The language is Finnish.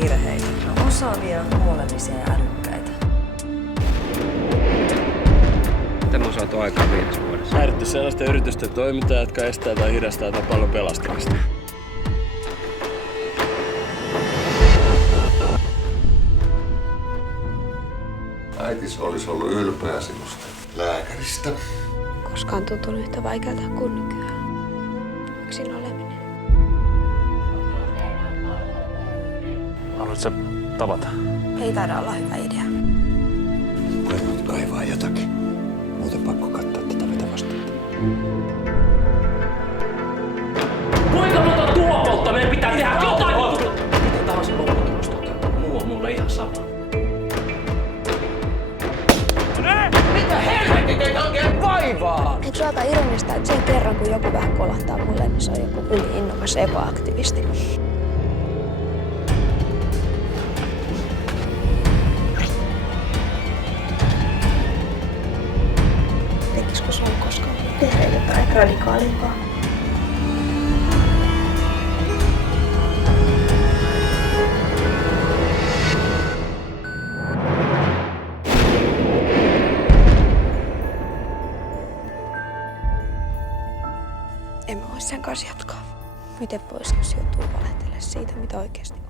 virheitä. Ne on osaavia, huolellisia ja älykkäitä. Mitä me on saatu aikaan 5 vuodessa? Määritty sellaisten yritysten toimintaa, jotka estää tai hidastaa tätä pallon pelastamista. Äitis olisi ollut ylpeä sinusta. Lääkäristä. Koskaan tuntunut yhtä vaikealta kuin nykyään. Yksin oleminen. Haluatko tavata? Ei taida olla hyvä idea. Koetat kaivaa jotakin. Muuten pakko katsoa tätä vetävastuuta. Kuinka monta tuopolta meidän pitää tehdä jotain? Miten tahansa lopputulos toteutuu, muu on mulle ihan sama. Mitä helvetti teitä oikein vaivaa? Eikö aika ironista, että sen kerran kun joku vähän kolahtaa mulle, niin se on joku yli-innokas ekoaktivisti. Tekisikö sun koskaan tehdä jotain radikaalimpaa? En mä voi sen kanssa jatkaa. Miten vois, jos joutuu valehtelemaan siitä, mitä oikeasti